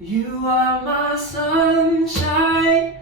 You are my sunshine,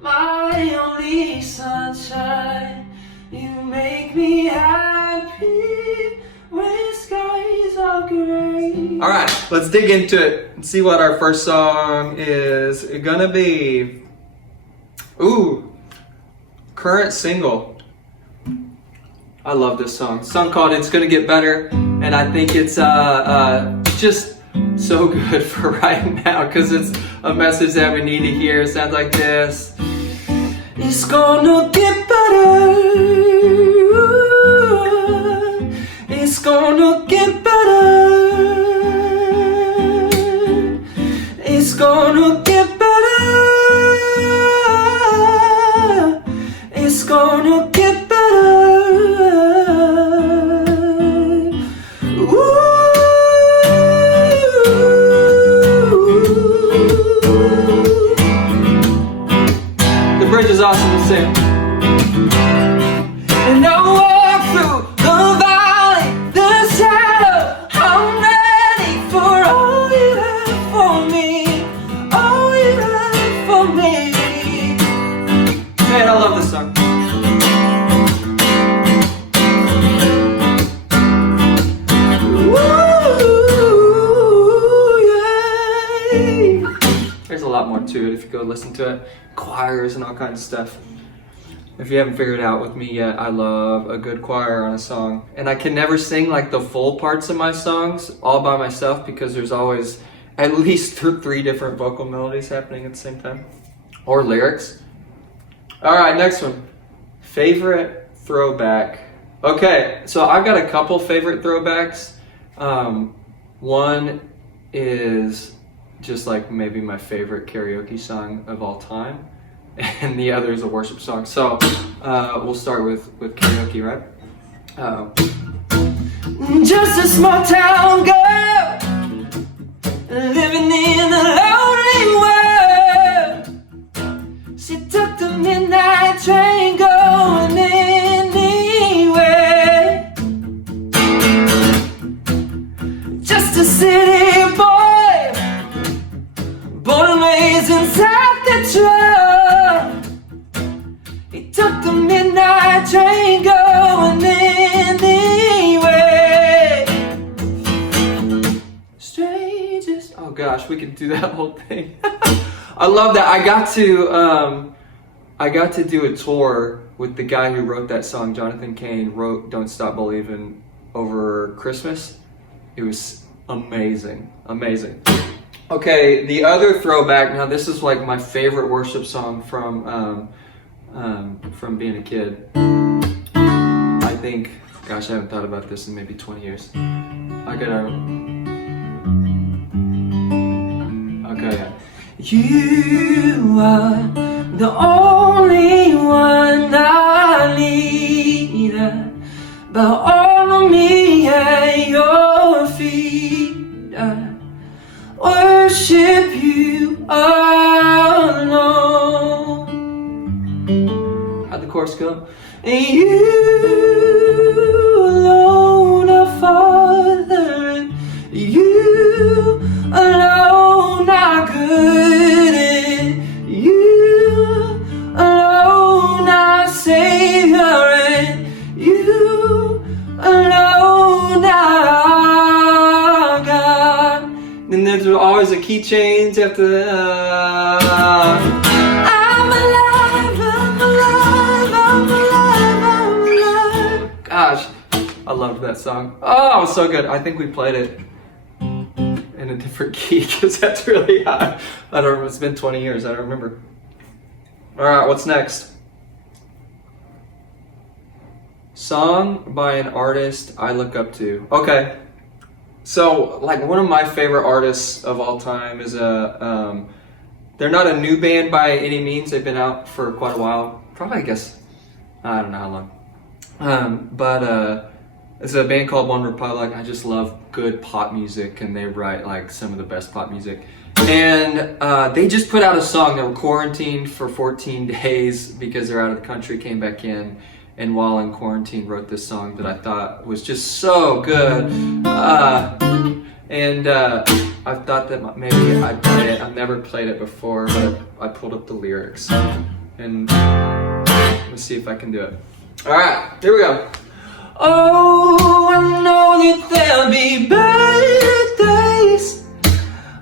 my only sunshine. You make me happy when skies are gray. All right, let's dig into it and see what our first song is gonna be. Ooh, current single. I love this song. It's a song called It's Gonna Get Better, and I think it's just so good for right now because it's a message that we need to hear. It sounds like this. It's gonna get better. It's gonna get better. It's gonna get better. It's gonna get better. The bridge is awesome to sing. And I walk through the valley, the shadow. I'm ready for all you have for me. All you have for me. Man, I love this song. There's a lot more to it if you go listen to it. Choirs and all kinds of stuff. If you haven't figured it out with me yet, I love a good choir on a song. And I can never sing like the full parts of my songs all by myself because there's always at least 3 different vocal melodies happening at the same time. Or lyrics. All right, next one. Favorite throwback. Okay, so I've got a couple favorite throwbacks. One is just like maybe my favorite karaoke song of all time, and the other is a worship song. So we'll start with karaoke, right? Just a small town girl living in a lonely world. She took the midnight train going anywhere. Just a city boy, born and raised inside the truck. He took the midnight train going anywhere. Strangers. Oh gosh, we could do that whole thing. I love that. I got to do a tour with the guy who wrote that song. Jonathan Cain wrote "Don't Stop Believin" over Christmas. It was amazing, amazing. Okay, the other throwback. Now, this is like my favorite worship song from being a kid. I think, gosh, I haven't thought about this in maybe 20 years. Okay, yeah. You are the only one I need. Bow all of me at your feet. Worship you alone. How'd the chorus go? And you alone are Father, and you alone are good, and you alone are Savior, and you alone are God. And there's always a key change after that. I'm alive, I'm alive, I'm alive, I'm alive. Gosh, I loved that song. Oh, it was so good. I think we played it in a different key because that's really high. I don't remember. It's been 20 years. I don't remember. All right, what's next? Song by an artist I look up to. Okay. So, like, one of my favorite artists of all time is they're not a new band by any means. They've been out for quite a while. Probably, I guess, I don't know how long. But it's a band called OneRepublic. I just love good pop music, and they write, like, some of the best pop music. And they just put out a song. They were quarantined for 14 days because they're out of the country, came back in. And while in quarantine, wrote this song that I thought was just so good. And I thought that maybe I'd play it. I've never played it before, but I pulled up the lyrics. And let's see if I can do it. All right, here we go. Oh, I know that there'll be better days.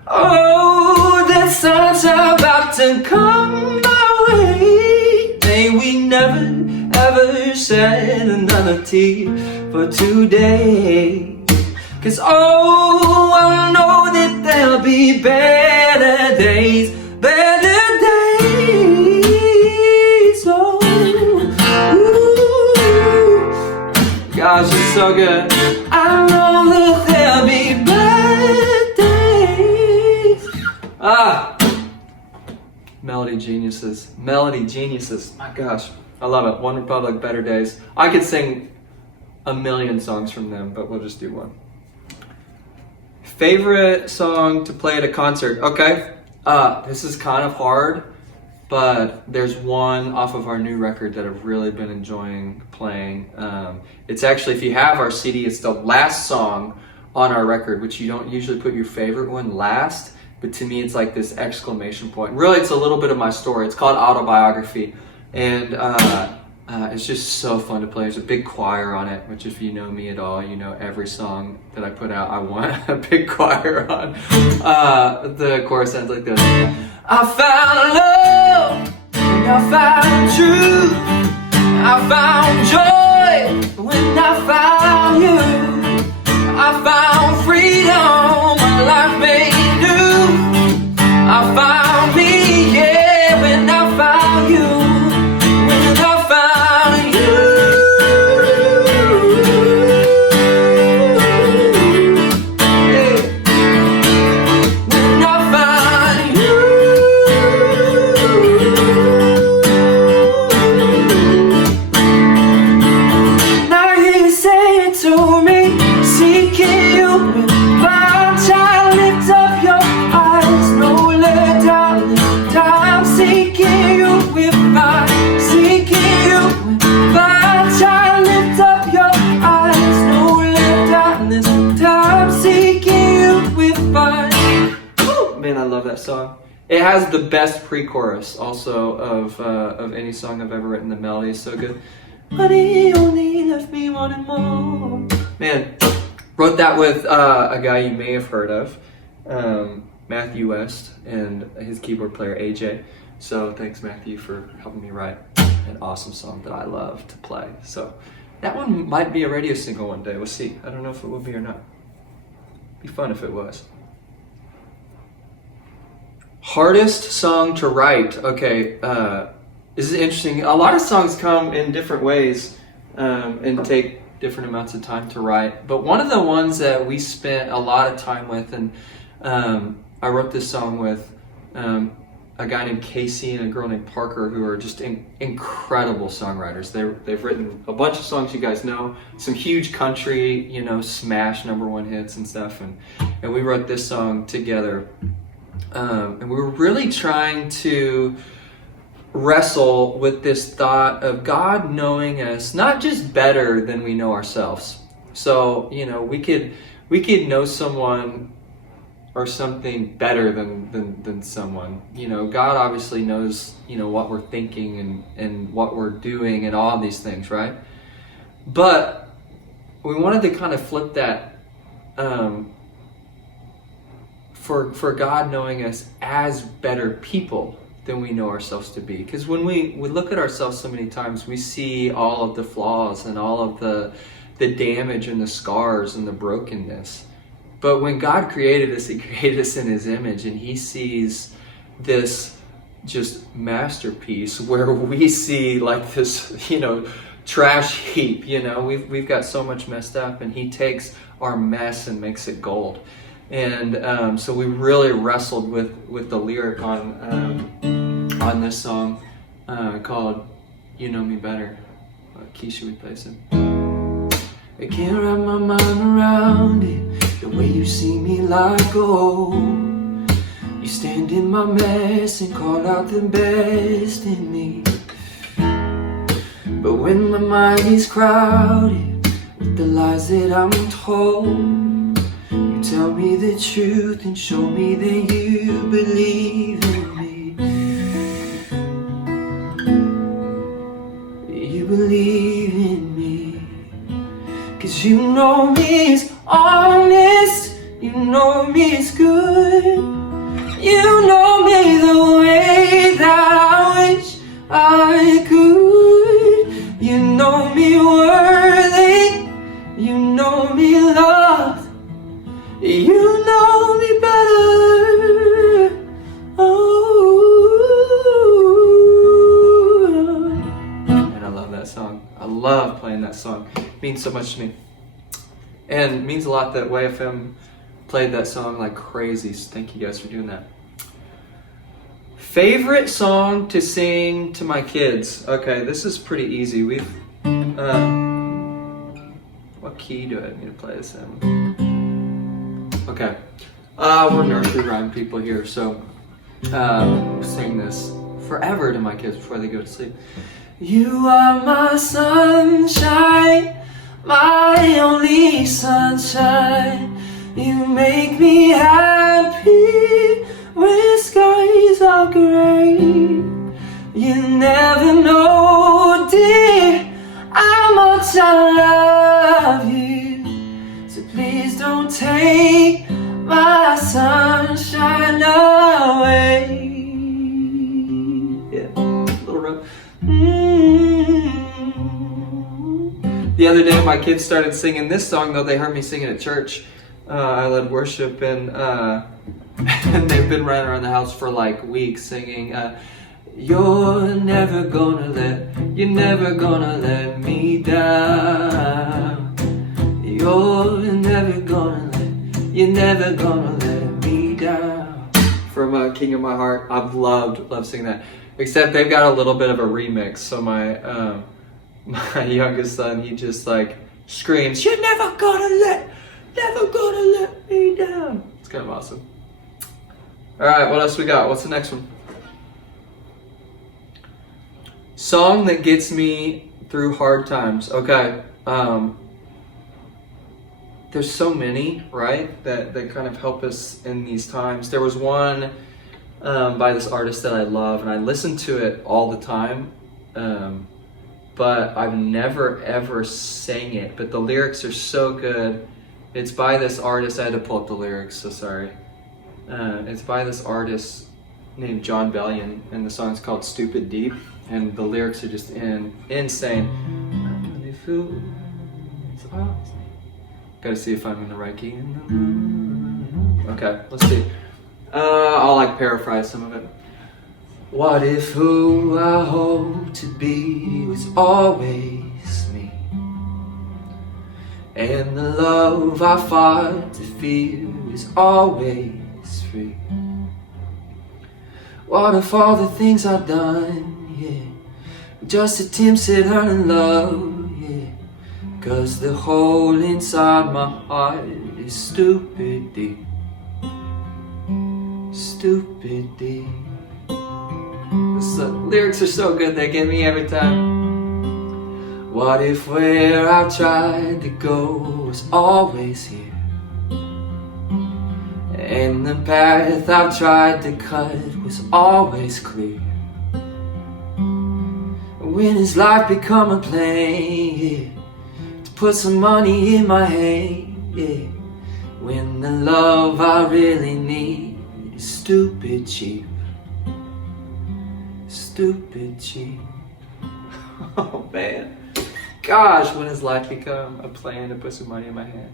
Oh, the sun's about to come my way. May we never, ever shed another tear for today. 'Cause oh, I know that there'll be better days, better days. Oh, ooh, gosh, it's so good. I know that there'll be better days. Melody geniuses, melody geniuses. My gosh, I love it. OneRepublic, Better Days. I could sing a million songs from them, but we'll just do one. Favorite song to play at a concert? Okay, this is kind of hard, but there's one off of our new record that I've really been enjoying playing. It's actually, if you have our CD, it's the last song on our record, which you don't usually put your favorite one last, but to me it's like this exclamation point. Really, it's a little bit of my story. It's called Autobiography, and it's just so fun to play. There's a big choir on it, which if you know me at all, you know every song that I put out, I want a big choir on. The chorus sounds like this. I found love, and I found truth. I found joy when I found you. I found freedom, my life made new. I found me, yeah, when I found you. When I found you. Yeah. When I found you. Now I hear you say it to me, seeking you with my child. Lift up your eyes, no let down. I'm seeking you with my, seeking you with my child. Lift up your eyes, no let down. This time seeking you with my. Man, I love that song. It has the best pre-chorus also of any song I've ever written. The melody is so good. Honey, only left me wanting more. Man, wrote that with a guy you may have heard of, Matthew West, and his keyboard player AJ. So thanks Matthew for helping me write an awesome song that I love to play. So that one might be a radio single one day. We'll see. I don't know if it will be or not. Be fun if it was. Hardest song to write. Okay, this is interesting. A lot of songs come in different ways and take different amounts of time to write. But one of the ones that we spent a lot of time with, and I wrote this song with a guy named Casey and a girl named Parker, who are just incredible songwriters. They've written a bunch of songs you guys know, some huge country, smash #1 hits and stuff. And we wrote this song together. And we were really trying to wrestle with this thought of God knowing us not just better than we know ourselves. So, we could know someone or something better than someone. God obviously knows, what we're thinking and what we're doing and all of these things, right? But we wanted to kind of flip that for God knowing us as better people than we know ourselves to be. Because when we look at ourselves so many times, we see all of the flaws and all of the damage and the scars and the brokenness. But when God created us, He created us in His image, and He sees this just masterpiece where we see like this, trash heap. We've got so much messed up, and He takes our mess and makes it gold. And so we really wrestled with the lyric on this song called "You Know Me Better." Keisha would play some. I can't wrap my mind around it. The way you see me like gold. You stand in my mess and call out the best in me. But when my mind is crowded with the lies that I'm told, you Tell me the truth and show me that you believe in me. You believe in me. 'Cause you know me is honest, you know me is good. You know me the way that I wish I could. You know me worthy, you know me loved, you know me better. Oh, and I love that song. I love playing that song. It means so much to me. And it means a lot that YFM played that song like crazy. So thank you guys for doing that. Favorite song to sing to my kids. Okay, this is pretty easy. We've what key do I need to play this in? Okay. We're nursery rhyme people here, so sing this forever to my kids before they go to sleep. You are my sunshine, my only sunshine. You make me happy when skies are gray. You never know, dear, how much I love you. So please don't take my sunshine away. Yeah, a little rough. The other day my kids started singing this song, though they heard me sing it at church. I led worship and they've been running around the house for like weeks singing you're never gonna let me down. You're never gonna let me down. From King of My Heart. I've loved singing that. Except they've got a little bit of a remix. So my youngest son, he just like screams, "You're never gonna let me down." It's kind of awesome. All right, what else we got? What's the next one? Song that gets me through hard times. Okay. There's so many, right, that kind of help us in these times. There was one by this artist that I love, and I listen to it all the time, but I've never ever sang it. But the lyrics are so good. It's by this artist. I had to pull up the lyrics, so sorry. It's by this artist named Jon Bellion, and the song's called Stupid Deep, and the lyrics are just insane. Gotta see if I'm in the right key. Okay, let's see. I'll like paraphrase some of it. What if who I hope to be was always me, and the love I fight to feel is always free? What if all the things I've done, yeah, just attempts at earning love, yeah? 'Cause the hole inside my heart is stupid deep, stupid deep. The lyrics are so good, they get me every time. What if where I've tried to go was always here, and the path I've tried to cut was always clear? When has life become a plane, yeah, to put some money in my hand, yeah, when the love I really need is stupid cheap, stupid cheap. Oh man, gosh, when has life become a plan to put some money in my hand,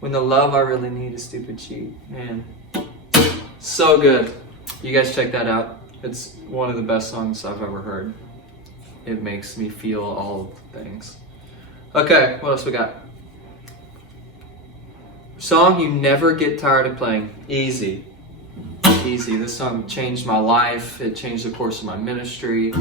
when the love I really need is stupid cheap? Man, so good. You guys check that out. It's one of the best songs I've ever heard. It makes me feel all the things. Okay, what else we got? Song you never get tired of playing. Easy. Easy. This song changed my life. It changed the course of my ministry.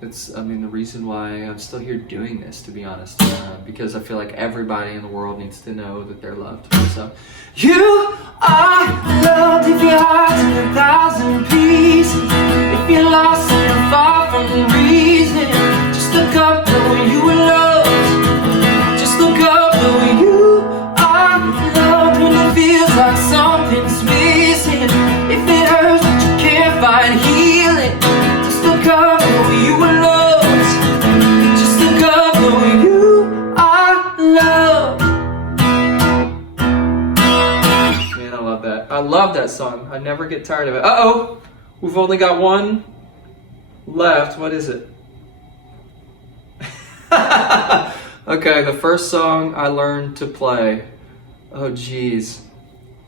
It's the reason why I'm still here doing this, to be honest, because I feel like everybody in the world needs to know that they're loved. So, you are loved if your heart's in 1,000 pieces. If you're lost and you're far from the reason, just look up, know you were loved. Just look up, know you something's missing. If it hurts but you can't find healing, just look up, know you are loved. Just look up, know you are loved. Man, I love that. I love that song. I never get tired of it. Uh-oh! We've only got one left. What is it? Okay, the first song I learned to play. Oh, geez.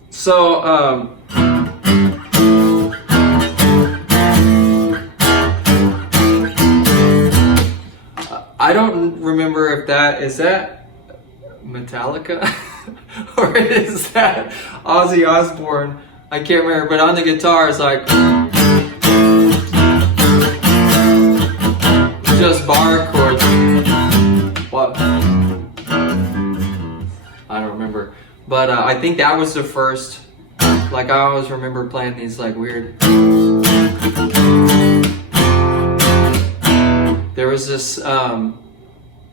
So, I don't remember if is that Metallica? Or is that Ozzy Osbourne? I can't remember, but on the guitar it's like just bar chords. What? I don't remember. But I think that was the first, like I always remember playing these like weird. There was this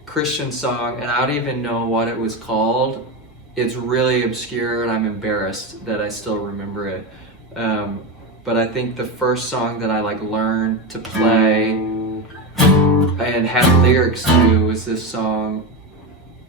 Christian song, and I don't even know what it was called. It's really obscure, and I'm embarrassed that I still remember it. But I think the first song that I like learned to play and had lyrics to was this song.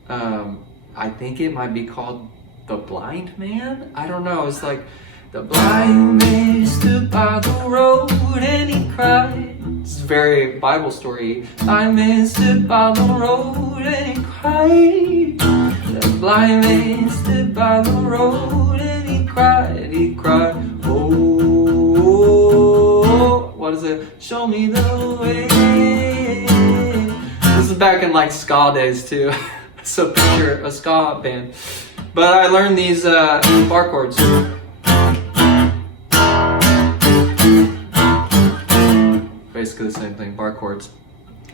I think it might be called The Blind Man? I don't know. It's like, the blind man stood by the road and he cried. It's very Bible story. Blind man stood by the road and he cried. The blind man stood by the road and he cried. He cried, oh, what is it? Show me the way. This is back in like ska days too. So picture a ska band. But I learned these bar chords. Basically the same thing, bar chords.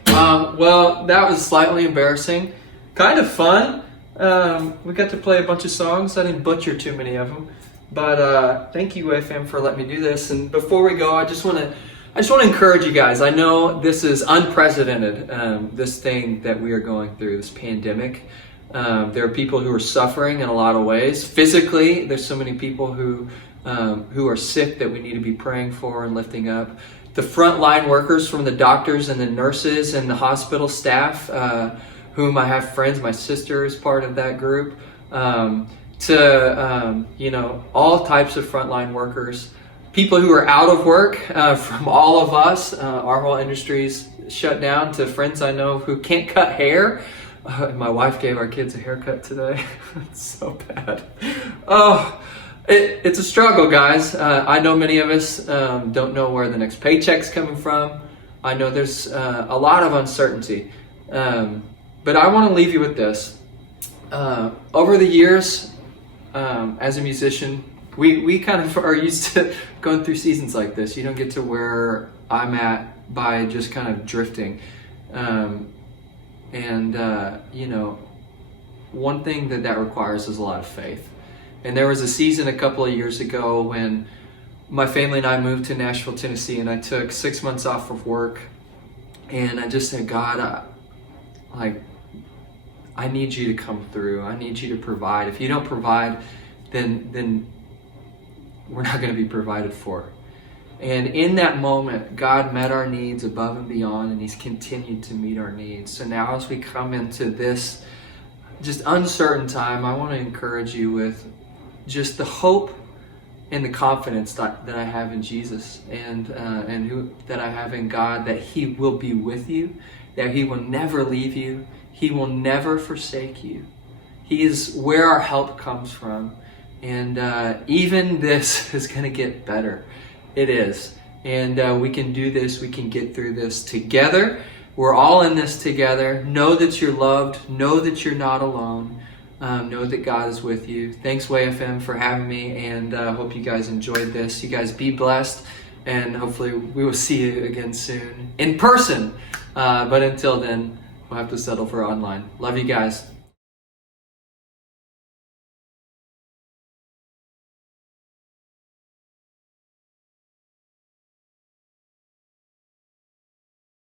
Well, that was slightly embarrassing. Kind of fun. We got to play a bunch of songs. I didn't butcher too many of them. But thank you, AFM, for letting me do this. And before we go, I just want to encourage you guys. I know this is unprecedented, this thing that we are going through, this pandemic. There are people who are suffering in a lot of ways. Physically, there's so many people who are sick that we need to be praying for and lifting up. The frontline workers, from the doctors and the nurses and the hospital staff, whom I have friends, my sister is part of that group, to all types of frontline workers. People who are out of work, from all of us, our whole industry's shut down, to friends I know who can't cut hair. My wife gave our kids a haircut today. It's so bad. Oh, it's a struggle, guys. I know many of us don't know where the next paycheck's coming from. I know there's a lot of uncertainty. But I want to leave you with this. Over the years, as a musician, we kind of are used to going through seasons like this. You don't get to where I'm at by just kind of drifting. One thing that requires is a lot of faith. And there was a season a couple of years ago when my family and I moved to Nashville, Tennessee, and I took 6 months off of work. And I just said, God, I need you to come through. I need you to provide. If you don't provide, then we're not going to be provided for. And in that moment, God met our needs above and beyond, and He's continued to meet our needs. So now as we come into this just uncertain time, I want to encourage you with just the hope and the confidence that I have in Jesus and that I have in God, that He will be with you, that He will never leave you, He will never forsake you. He is where our help comes from. And even this is going to get better. It is. And we can do this. We can get through this together. We're all in this together. Know that you're loved. Know that you're not alone. Know that God is with you. Thanks, WayFM, for having me. And hope you guys enjoyed this. You guys be blessed. And hopefully we will see you again soon in person. But until then, we'll have to settle for online. Love you guys.